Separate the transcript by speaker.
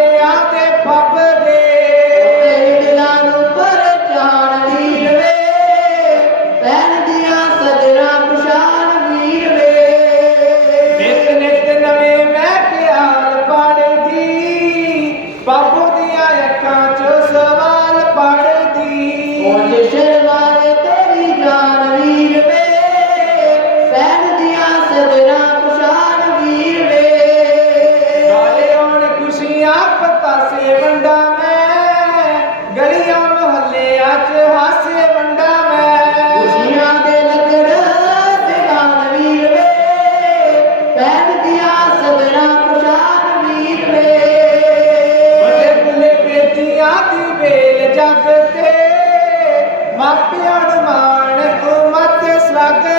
Speaker 1: পেয়াতে পা ਪਾਸੇ ਵੰਡਾ ਮੈਂ ਗਲੀਆਂ ਮੁਹੱਲਿਆਂ 'ਚ ਹਾਸੇ ਵੰਡਾ ਮੈਂ।
Speaker 2: ਦੇ ਲੱਗਣ ਦਿਵਾਨ ਵੀਰ ਵੇ ਦੀ
Speaker 1: ਮਾਪਿਆਂ ਨੂੰ ਮਾਣ ਸਵਾਗਤ